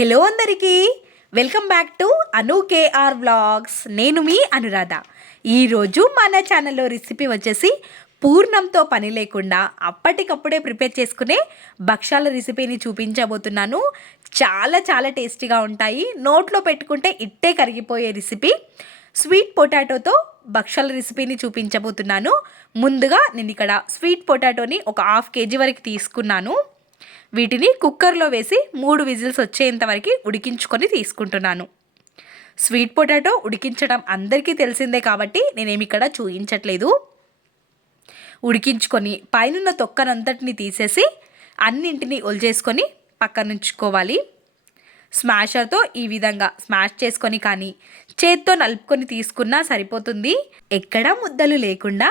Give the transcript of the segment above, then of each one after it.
Hello అందరికీ. Welcome back to Anu KR vlogs. నేను మీ అనురాధ. ఈరోజు మన ఛానల్లో రెసిపీ వచ్చేసి పూర్ణంతో పని లేకుండా అప్పటికప్పుడే ప్రిపేర్ చేసుకునే భక్షాల రెసిపీని చూపించబోతున్నాను. చాలా చాలా టేస్టీగా ఉంటాయి. నోట్లో పెట్టుకుంటే ఇట్టే కరిగిపోయే రెసిపీ. స్వీట్ పొటాటోతో భక్షాల రెసిపీని చూపించబోతున్నాను. ముందుగా నేను ఇక్కడ స్వీట్ పొటాటోని ఒక హాఫ్ కేజీ వరకు తీసుకున్నాను. వీటిని కుక్కర్లో వేసి మూడు విజిల్స్ వచ్చేంత వరకు ఉడికించుకొని తీసుకుంటున్నాను. స్వీట్ పొటాటో ఉడికించడం అందరికీ తెలిసిందే కాబట్టి నేనేమి ఇక్కడ చూపించట్లేదు. ఉడికించుకొని పైనున్న తొక్కనంతటిని తీసేసి అన్నింటినీ ఒలిచేసుకొని పక్కనుంచుకోవాలి. స్మాషర్తో ఈ విధంగా స్మాష్ చేసుకొని కానీ చేత్తో నలుపుకొని తీసుకున్నా సరిపోతుంది. ఎక్కడా ముద్దలు లేకుండా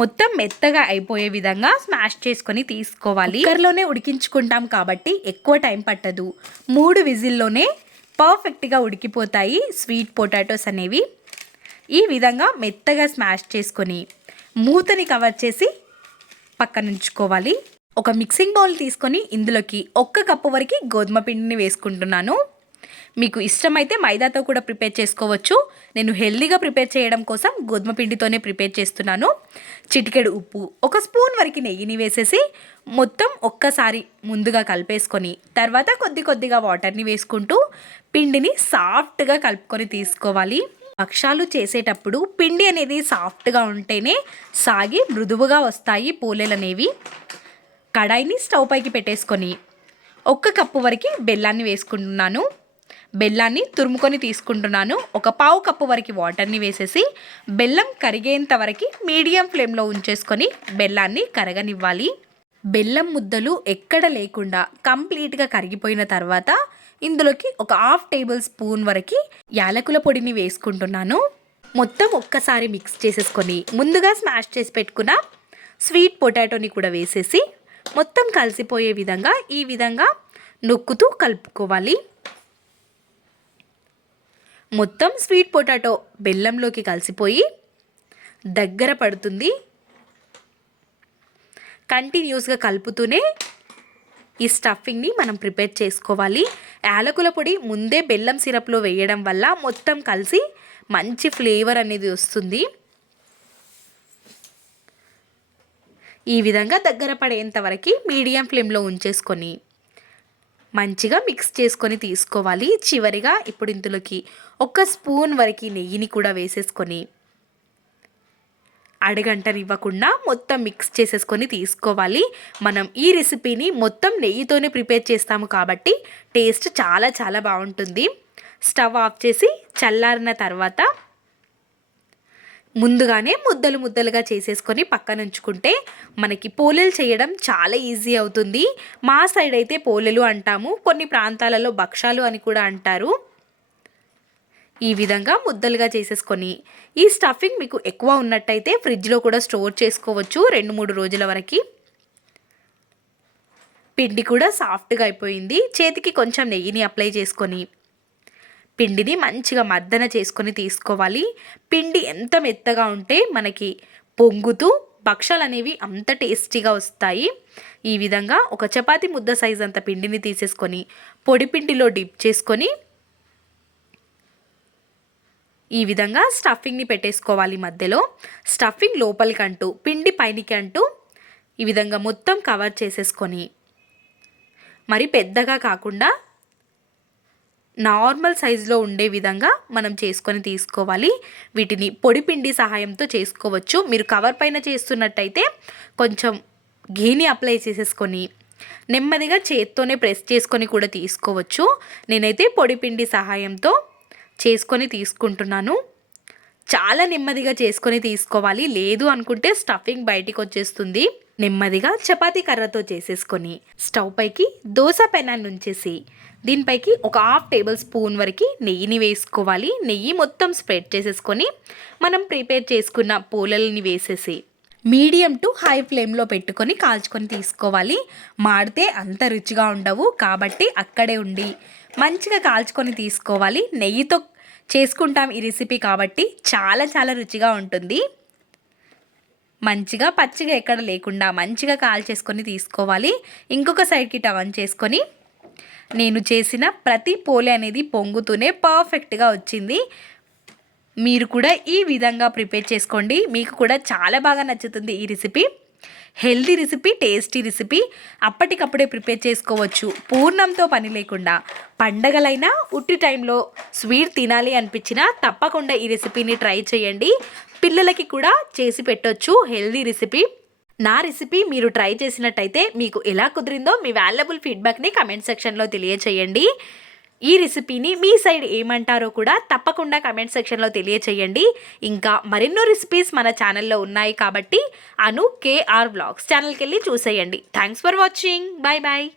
మొత్తం మెత్తగా అయిపోయే విధంగా స్మాష్ చేసుకొని తీసుకోవాలి. కుక్కర్లోనే ఉడికించుకుంటాం కాబట్టి ఎక్కువ టైం పట్టదు. మూడు విజిల్లోనే పర్ఫెక్ట్గా ఉడికిపోతాయి స్వీట్ పొటాటోస్ అనేవి. ఈ విధంగా మెత్తగా స్మాష్ చేసుకొని మూతని కవర్ చేసి పక్కన ఉంచుకోవాలి. ఒక మిక్సింగ్ బౌల్ తీసుకొని ఇందులోకి ఒక్క కప్పు వరకు గోధుమ పిండిని వేసుకుంటున్నాను. మీకు ఇష్టమైతే మైదాతో కూడా ప్రిపేర్ చేసుకోవచ్చు. నేను హెల్దీగా ప్రిపేర్ చేయడం కోసం గోధుమ పిండితోనే ప్రిపేర్ చేస్తున్నాను. చిటికెడు ఉప్పు ఒక స్పూన్ వరకు నెయ్యిని వేసేసి మొత్తం ఒక్కసారి ముందుగా కలిపేసుకొని తర్వాత కొద్ది కొద్దిగా వాటర్ని వేసుకుంటూ పిండిని సాఫ్ట్గా కలుపుకొని తీసుకోవాలి. భక్షాలు చేసేటప్పుడు పిండి అనేది సాఫ్ట్గా ఉంటేనే సాగి మృదువుగా వస్తాయి పూలేలు అనేవి కడాయిని స్టవ్ పైకి పెట్టేసుకొని ఒక్క కప్పు వరకు బెల్లాన్ని వేసుకుంటున్నాను. బెల్లాన్ని తురుముకొని తీసుకుంటున్నాను. ఒక పావు కప్పు వరకు వాటర్ని వేసేసి బెల్లం కరిగేంత వరకు మీడియం ఫ్లేమ్లో ఉంచేసుకొని బెల్లాన్ని కరగనివ్వాలి. బెల్లం ముద్దలు ఎక్కడ లేకుండా కంప్లీట్గా కరిగిపోయిన తర్వాత ఇందులోకి ఒక హాఫ్ టేబుల్ స్పూన్ వరకు యాలకుల పొడిని వేసుకుంటున్నాను. మొత్తం ఒక్కసారి మిక్స్ చేసేసుకొని ముందుగా స్మాష్ చేసి పెట్టుకున్న స్వీట్ పొటాటోని కూడా వేసేసి మొత్తం కలిసిపోయే విధంగా ఈ విధంగా నొక్కుతూ కలుపుకోవాలి. మొత్తం స్వీట్ పొటాటో బెల్లంలోకి కలిసిపోయి దగ్గర పడుతుంది. కంటిన్యూస్గా కలుపుతూనే ఈ స్టఫింగ్ని మనం ప్రిపేర్ చేసుకోవాలి. యాలకుల పొడి ముందే బెల్లం సిరప్లో వేయడం వల్ల మొత్తం కలిసి మంచి ఫ్లేవర్ అనేది వస్తుంది. ఈ విధంగా దగ్గర పడేంత వరకు మీడియం ఫ్లేమ్లో ఉంచేసుకొని మంచిగా మిక్స్ చేసుకొని తీసుకోవాలి. చివరిగా ఇప్పుడు ఇందులోకి ఒక స్పూన్ వరకు నెయ్యిని కూడా వేసేసుకొని అడగంటనివ్వకుండా మొత్తం మిక్స్ చేసేసుకొని తీసుకోవాలి. మనం ఈ రెసిపీని మొత్తం నెయ్యితోనే ప్రిపేర్ చేస్తాము కాబట్టి టేస్ట్ చాలా చాలా బాగుంటుంది. స్టవ్ ఆఫ్ చేసి చల్లారిన తర్వాత ముందుగానే ముద్దలు ముద్దలుగా చేసేసుకొని పక్కన ఉంచుకుంటే మనకి పోలేలు చేయడం చాలా ఈజీ అవుతుంది. మా సైడ్ అయితే పోలేలు అంటాము కొన్ని ప్రాంతాలలో భక్షాలు అని కూడా అంటారు. ఈ విధంగా ముద్దలుగా చేసేసుకొని ఈ స్టఫింగ్ మీకు ఎక్కువ ఉన్నట్టయితే ఫ్రిడ్జ్లో కూడా స్టోర్ చేసుకోవచ్చు రెండు మూడు రోజుల వరకు. పిండి కూడా సాఫ్ట్గా అయిపోయింది. చేతికి కొంచెం నెయ్యిని అప్లై చేసుకొని పిండిని మంచిగా మర్దన చేసుకొని తీసుకోవాలి. పిండి ఎంత మెత్తగా ఉంటే మనకి పొంగుతూ భక్షాలు అనేవి అంత టేస్టీగా వస్తాయి. ఈ విధంగా ఒక చపాతి ముద్ద సైజ్ అంత పిండిని తీసేసుకొని పొడి పిండిలో డిప్ చేసుకొని ఈ విధంగా స్టఫింగ్ని పెట్టేసుకోవాలి మధ్యలో. స్టఫింగ్ లోపలికి అంటూ పిండి పైనకి అంటూ ఈ విధంగా మొత్తం కవర్ చేసేసుకొని మరి పెద్దగా కాకుండా నార్మల్ సైజులో ఉండే విధంగా మనం చేసుకొని తీసుకోవాలి. వీటిని పొడి పిండి సహాయంతో చేసుకోవచ్చు. మీరు కవర్ పైన చేస్తున్నట్టయితే కొంచెం ఘీని అప్లై చేసేసుకొని నెమ్మదిగా చేత్తోనే ప్రెస్ చేసుకొని కూడా తీసుకోవచ్చు. నేనైతే పొడి పిండి సహాయంతో చేసుకొని తీసుకుంటున్నాను. చాలా నెమ్మదిగా చేసుకొని తీసుకోవాలి. లేదు అనుకుంటే స్టఫింగ్ బయటికి వచ్చేస్తుంది. నెమ్మదిగా చపాతీ కర్రతో చేసేసుకొని స్టవ్ పైకి దోశ పెనాన్ని ఉంచేసి దీనిపైకి ఒక హాఫ్ టేబుల్ స్పూన్ వరకు నెయ్యిని వేసుకోవాలి. నెయ్యి మొత్తం స్ప్రెడ్ చేసేసుకొని మనం ప్రిపేర్ చేసుకున్న పూలల్ని వేసేసి మీడియం టు హై ఫ్లేమ్లో పెట్టుకొని కాల్చుకొని తీసుకోవాలి. మాడితే అంత రుచిగా ఉండవు కాబట్టి అక్కడే ఉండి మంచిగా కాల్చుకొని తీసుకోవాలి. నెయ్యితో చేసుకుంటాం ఈ రెసిపీ కాబట్టి చాలా చాలా రుచిగా ఉంటుంది. మంచిగా పచ్చిగా ఎక్కడ లేకుండా మంచిగా కాల్ చేసుకొని తీసుకోవాలి. ఇంకొక సైడ్కి టవన్ చేసుకొని నేను చేసిన ప్రతి పోలే అనేది పొంగుతూనే పర్ఫెక్ట్గా వచ్చింది. మీరు కూడా ఈ విధంగా ప్రిపేర్ చేసుకోండి. మీకు కూడా చాలా బాగా నచ్చుతుంది ఈ recipe. Healthy recipe tasty recipe అప్పటికప్పుడే ప్రిపేర్ చేసుకోవచ్చు. పూర్ణంతో పని లేకుండా పండగలైనా ఉట్టి టైంలో స్వీట్ తినాలి అనిపించినా తప్పకుండా ఈ రెసిపీని ట్రై చేయండి. పిల్లలకి కూడా చేసి పెట్టొచ్చు హెల్దీ రెసిపీ. నా రెసిపీ మీరు ట్రై చేసినట్టయితే మీకు ఎలా కుదిరిందో మీ వాల్యుబుల్ ఫీడ్బ్యాక్ని కమెంట్ సెక్షన్లో తెలియచేయండి. ఈ రెసిపీని మీ సైడ్ ఏమంటారో కూడా తప్పకుండా కమెంట్ సెక్షన్లో తెలియచేయండి. ఇంకా మరెన్నో రెసిపీస్ మన ఛానల్లో ఉన్నాయి కాబట్టి అను కేఆర్ బ్లాగ్స్ ఛానల్కి వెళ్ళి చూసేయండి. Thanks for watching bye bye